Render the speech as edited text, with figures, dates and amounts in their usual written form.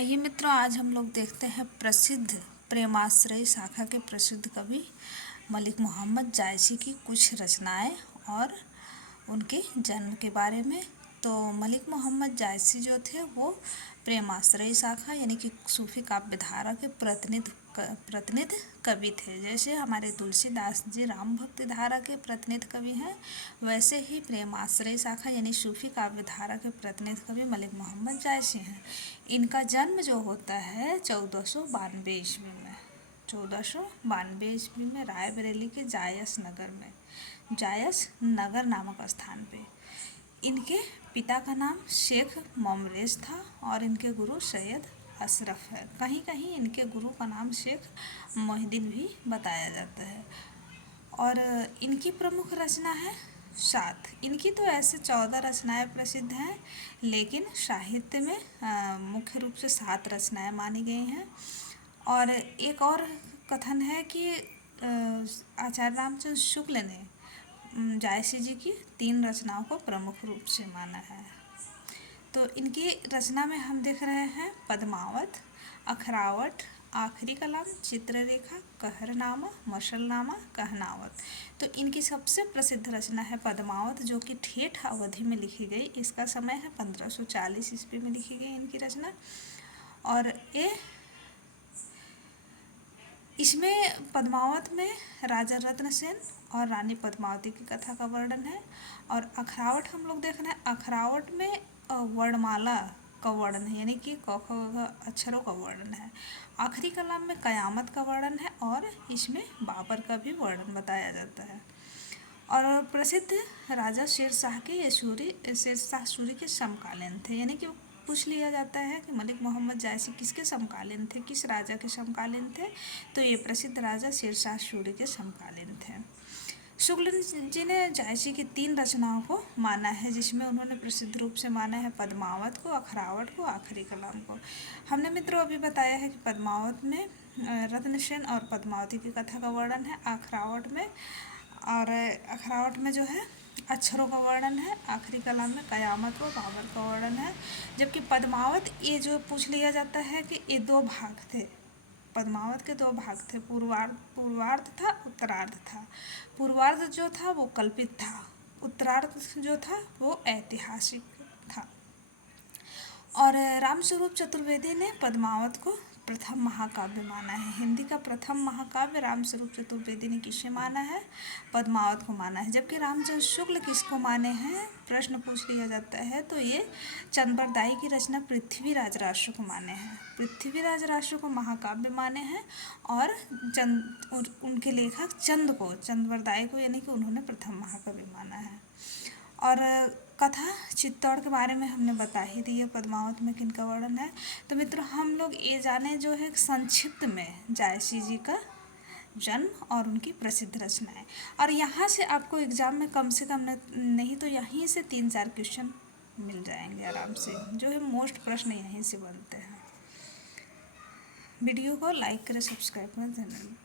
आइए मित्रों, आज हम लोग देखते हैं प्रसिद्ध प्रेमाश्रयी शाखा के प्रसिद्ध कवि मलिक मोहम्मद जायसी की कुछ रचनाएं और उनके जन्म के बारे में। तो मलिक मोहम्मद जायसी जो थे वो प्रेमाश्रयी शाखा यानी कि सूफी काव्य धारा के प्रतिनिध कवि थे। जैसे हमारे तुलसीदास जी राम भक्ति धारा के प्रतिनिध कवि हैं, वैसे ही प्रेमाश्रयी शाखा यानी सूफी काव्य धारा के प्रतिनिध कवि मलिक मोहम्मद जायसी हैं। इनका जन्म जो होता है 1492 ईस्वी में, 1492 ईस्वी में रायबरेली के जायस नगर नामक स्थान पे। इनके पिता का नाम शेख मोमरेज था और इनके गुरु सैयद अशरफ है। कहीं कहीं इनके गुरु का नाम शेख मोहिद्दीन भी बताया जाता है। और इनकी प्रमुख रचना है सात। इनकी तो ऐसे 14 रचनाएं प्रसिद्ध हैं, लेकिन साहित्य में मुख्य रूप से 7 रचनाएं मानी गई हैं। और एक और कथन है कि आचार्य रामचंद्र शुक्ल ने जायसी जी की 3 रचनाओं को प्रमुख रूप से माना है। तो इनकी रचना में हम देख रहे हैं पद्मावत, अखरावट, आखिरी कलाम, चित्ररेखा, कहरनामा, मशलनामा, कहनावत। तो इनकी सबसे प्रसिद्ध रचना है पद्मावत, जो कि ठेठ अवधि में लिखी गई। इसका समय है 1540 ईस्वी में लिखी गई इनकी रचना। और इसमें पद्मावत में राजा रत्नसेन और रानी पद्मावती की कथा का वर्णन है। और अखरावट हम लोग देख रहे हैं, अखरावट में वर्णमाला का वर्णन है, यानी कि क ख ग अक्षरों का वर्णन है। आखिरी कलाम में कयामत का वर्णन है और इसमें बाबर का भी वर्णन बताया जाता है। और प्रसिद्ध राजा शेरशाह सूरी के समकालीन थे, यानी कि पूछ लिया जाता है कि मलिक मोहम्मद जायसी किसके समकालीन थे, किस राजा के समकालीन थे। तो ये प्रसिद्ध राजा शेरशाह सूरी के समकालीन थे। शुक्ल जी ने जायसी की 3 रचनाओं को माना है, जिसमें उन्होंने प्रसिद्ध रूप से माना है पद्मावत को, अखरावट को, आखिरी कलाम को। हमने मित्रों अभी बताया है कि पद्मावत में रत्नसेन और पद्मावती की कथा का वर्णन है, अखरावट में जो है अक्षरों का वर्णन है, आखिरी कलाम में कयामत व बाबर का वर्णन है। जबकि पद्मावत ये जो पूछ लिया जाता है कि ये 2 भाग थे। पद्मावत के 2 भाग थे, पूर्वार्ध था, उत्तरार्ध था। पूर्वार्ध जो था वो कल्पित था, उत्तरार्ध जो था वो ऐतिहासिक था। और रामस्वरूप चतुर्वेदी ने पद्मावत को प्रथम महाकाव्य माना है। हिंदी का प्रथम महाकाव्य रामस्वरूप चतुर्वेदी ने किसे माना है? पद्मावत को माना है। जबकि रामचंद्र शुक्ल किसको माने हैं, प्रश्न पूछ लिया जाता है, तो ये चंद्रबरदाई की रचना पृथ्वीराज राष्ट्र को माने हैं। पृथ्वीराज राष्ट्र को महाकाव्य माने हैं और उनके लेखक चंद्रबरदाई को, यानी कि उन्होंने प्रथम महाकाव्य माना है। और कथा चित्तौड़ के बारे में हमने बता ही दी है, पद्मावत में किनका वर्णन है। तो मित्रों, हम लोग ये जाने जो है संक्षिप्त में जायसी जी का जन्म और उनकी प्रसिद्ध रचनाएं। और यहाँ से आपको एग्जाम में कम से कम नहीं तो यहीं से 3-4 क्वेश्चन मिल जाएंगे आराम से, जो है मोस्ट प्रश्न यहीं से बनते हैं। वीडियो को लाइक करें, सब्सक्राइब करें, धन्यवाद।